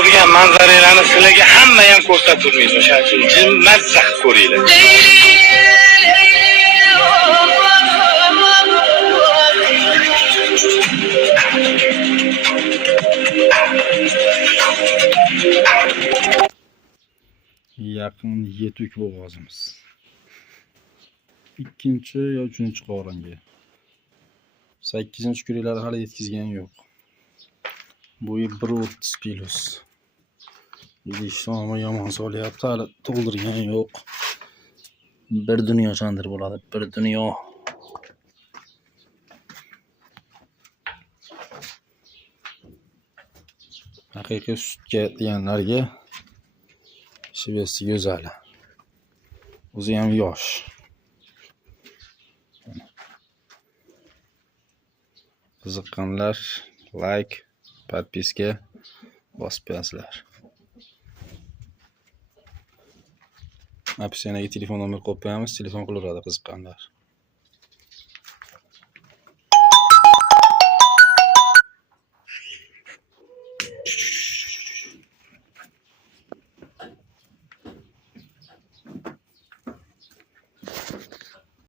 ko'radigan manzaralarni sizlarga hamma ham ko'rsatilmaydi. O'shaning uchun jim mazza qilib ko'ringlar. Yaqin yetuk bo'g'ozimiz. Ikkinchi yo uchinchi qoringa. 8-kunlar hali yetkazgan yo'q. Bo'yi 1.30 plus. Idishni yomon solyapti, hali to'ldirgan yo'q. Bir dunyo chandir bo'ladi, bir dunyo. Haqiqiy sutga deganlarga shivesi go'zal. O'zi ham yosh. Qiziqqanlar like, podpiska bosib qo'yasizlar. Opsiyaga telefon nomer qo'yib qo'yamiz, telefon qilaveradi qiziqqanlar.